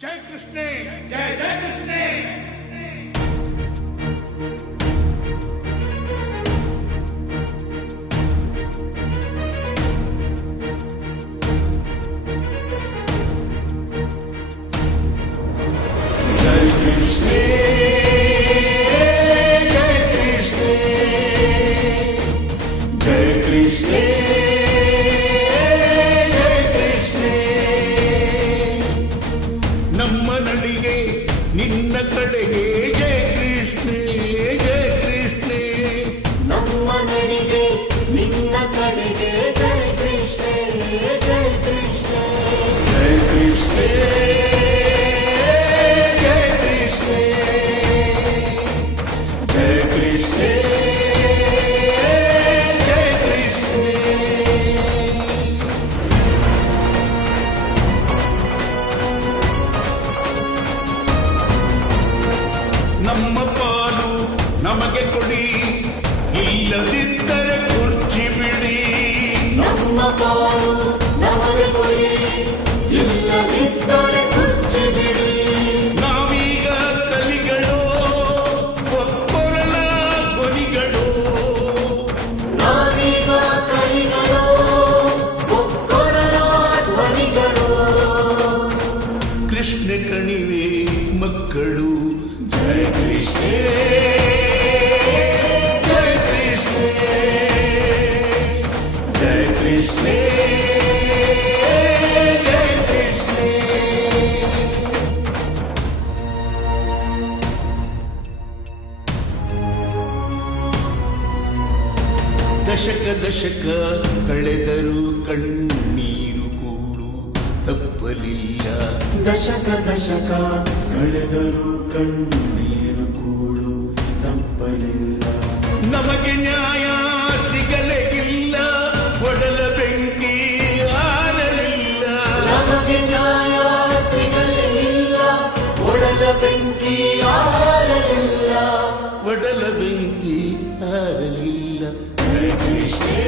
जय कृष्णे, जय जय कृष्णे। जय कृष्णे, जय कृष्णे, जय कृष्णे, जय कृष्णे। ನಮ್ಮ ನಡಿಗೆ ನಿನ್ನ ಕಡೆಗೆ ಜಯ ಕೃಷ್ಣೇ, ಜಯ ಕೃಷ್ಣೇ। ನಮ್ಮ ನಡಿಗೆ ನಿನ್ನ ಕಡೆಗೆ ಜಯ ಕೃಷ್ಣೇ, ಜಯ ಕೃಷ್ಣೇ, ಜಯ ಕೃಷ್ಣೇ, ಜಯ ಕೃಷ್ಣೇ, ಜಯ ಕೃಷ್ಣೇ, ಜಯ ಕೃಷ್ಣೇ। ನಮ್ಮ ಪಾಲು ನಮಗೆ ಕೊಡಿ, ಇಲ್ಲದಿದ್ದರೆ ಕುರ್ಚಿ ಬಿಡಿ। ನಮ್ಮ ಪಾಲು ನಮಗೆ ಕೊಡಿ, ಇಲ್ಲದಿದ್ದರೆ ಕುರ್ಚಿ ಬಿಡಿ। ನಾವೀಗ ಕಲಿಗಳು, ಒಕ್ಕೊರಲ ಧ್ವನಿಗಳು। ನಾವೀಗ ಕಲಿಗಳು, ಒಕ್ಕೊರಲ ಧ್ವನಿಗಳು। ಕೃಷ್ಣ ಕಣಿವೆ ಮಕ್ಕಳು, ಜಯ ಕೃಷ್ಣೇ, ಜಯ ಕೃಷ್ಣೇ, ಜಯ ಕೃಷ್ಣೇ, ಜಯ ಕೃಷ್ಣೇ। ದಶಕ ದಶಕ ಕಳೆದರು ಕಣ್ಣೀರು ಕೂಡು ತಪ್ಪಲಿಲ್ಲ। ದಶಕ ದಶಕ ಕಳೆದರು ಕಣ್ಣೀರು ಕೂಡು ತಪ್ಪಲಿಲ್ಲ। ನಮಗೆ ನ್ಯಾಯ ಸಿಗಲೇ ಇಲ್ಲ, ಒಡಲ ಬೆಂಕಿ ಆರಲಿಲ್ಲ। ನಮಗೆ ನ್ಯಾಯ ಸಿಗಲಿಲ್ಲ, ಒಡಲ ಬೆಂಕಿ ಆರಲಿಲ್ಲ। ಒಡಲ ಬೆಂಕಿ ಆರಲಿಲ್ಲ। ಜಯ ಕೃಷ್ಣೇ,